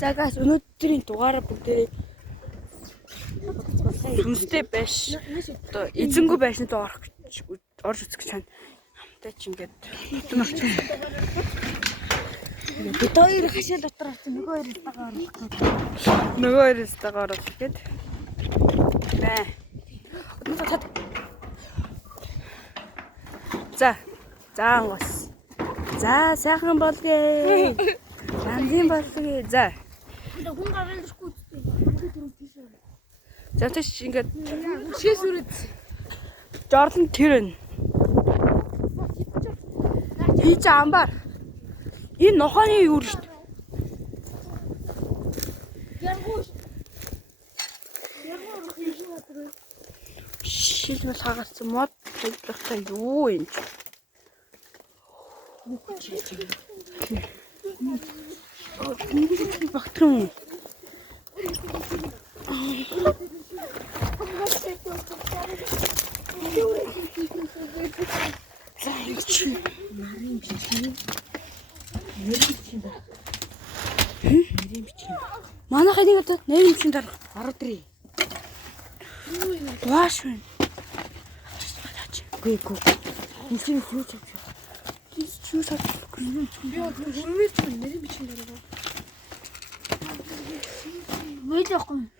За газ өнөөдрийн дугаараа бүгдээ хүнстэй байш. Одоо эзэнгүй байшнад орж үзэх гэж байна. Хамтаа ч ингээд бүтэн орч. Бид хоёр хашаа дотор орсон нөгөө хоёроос дагаа орох гэдэг. Нөгөө хоёроос дагаа орох гээд. Нэ. За ангус. За сайхан болгээ. Ганзын болгээ. За. Хүн гарахгүй үстэй. За тийш ингээд шээс үрээд. Жорлон тэрэн. Хийж амбар. Энэ нохооны юу шүү дээ. Шилбэл хагацсан мод хэлбэхтэй юу юм. Нэг багтрын. Манайх энийг одоо нэр юм чин дараа ороод ирээ. Дуаш вэ? Гүй. Энэ чинь юу ч авчих. Юу ч авчих. Би өөрөө ч нэр юм чин дараа. Мэл яахгүй.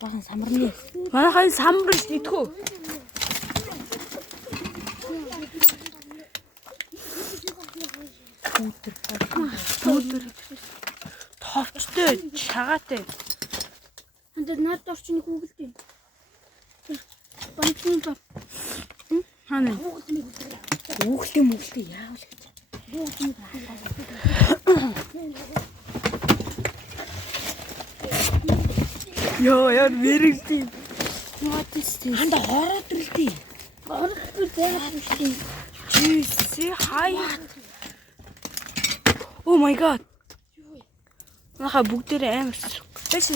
Бахан самарны. Манайхаа самбар ш идэхүү. Төвдөр. Товчтой, чагаатай. Хандар наад орчны хүүгэлтэй. Банкны ба. Хана. Хүүгэлтэй яавал гэж. Яа мэрэгтэй. Матистэй. Ханда хороод ирлээ. Хороод байгаад шүү. Juicy high. Oh my god. Наха бүгдээрээ амар. Тэш чи.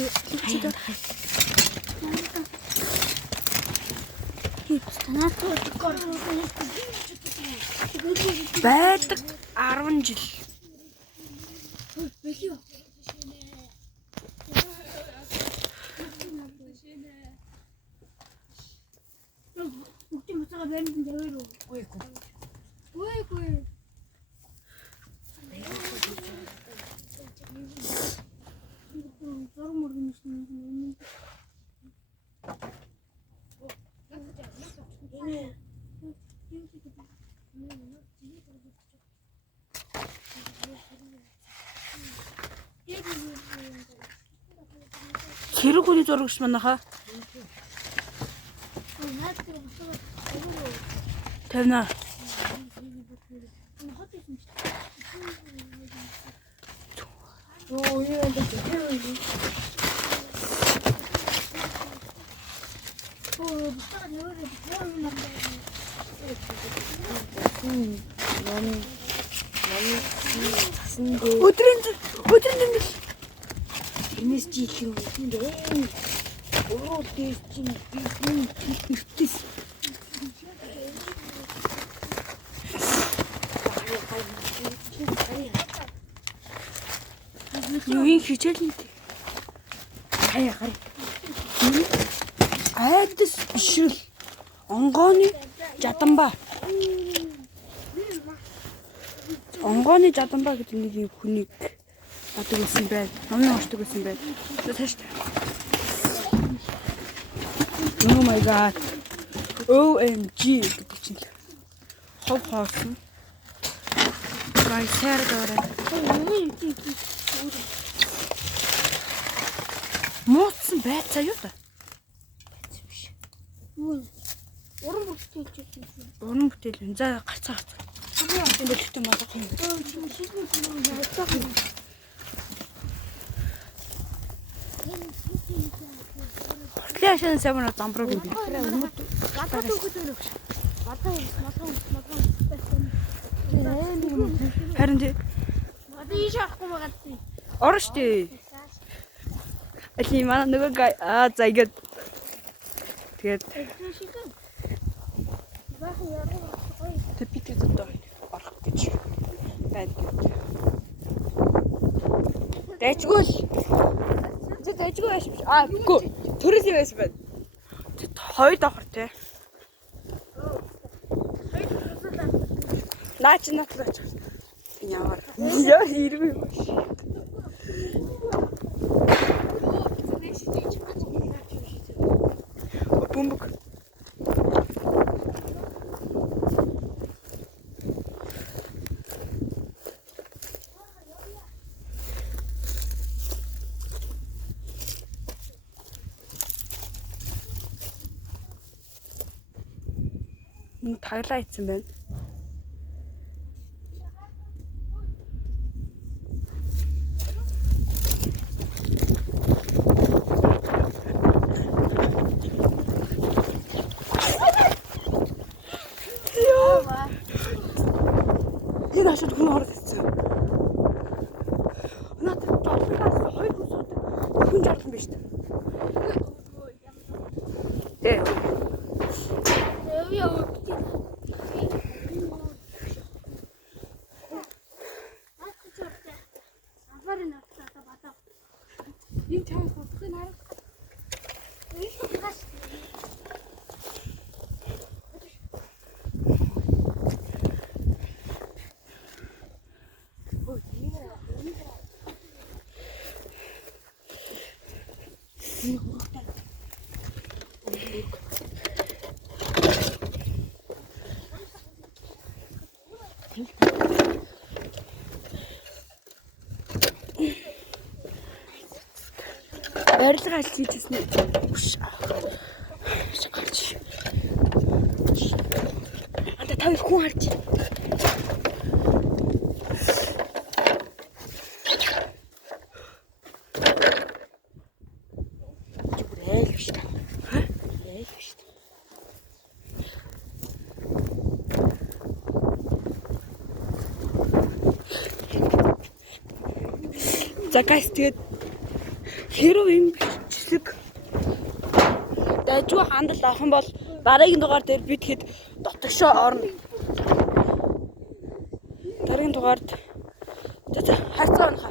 Байдаг 10 жил. Бүгд мацага баримт дээр үгүй. Хэрэг хүний зурагч манайхаа. Тавна. Оо яа даа. Оо бутаа нөрөө боомна. Өдрийн Энэс чи юу юм бэ? Оо тийч чи иртэс. юу хичээл нэг. Хаяа. Айдас бишрэл. Онгооны жаданба. Онгооны жаданба гэдэг нэг юм хүнийг адаг байсан байл. Номын орчдөг байсан байл. Тэш. Oh my god. OMG гэдэг чинь. Хов хоосон. Гай сар дөрөө. Моцсон байцаа юу та? Уран бүтээл ч юм. Уран бүтээл. За гарцаа. Энэ дэхтэй малах юм. Hortlaashana самна замбраг юм. Гадаад өгөх үү? Харин тий. Ийш авахгүй байгаа тий. Орно штий. Али манай нөгөө за ингээд тэгээд Тэг би тэгээд одоо орох гэж байна гэдэг. Дэжгүй л. Дэжгүй байсан биш. Үгүй. Төрөл байсан байна. Тэг хоёр давхар те. Наач натлаач. Ямар. Яа ирвэ. Бумбук. Таглаа ийцэн байна. Энэ ашиг хүн орж ирсэн. Надад толгоос хоёр хүн жуулсан биз дээ. Тэ. Энэ чам хутгын харах. Барилга ажил хийжсэн нь. Шагаач. Анда тавь хүн харж. Ээл биш та. Ха? Ээл биш. За гайс тэгээд хэрв юм жишг дайжгүй хандалт авах юм бол дараагийн дугаар дээр би тэгэхэд дотгошоо орно. Дараагийн дугаард за хайцгаа унах.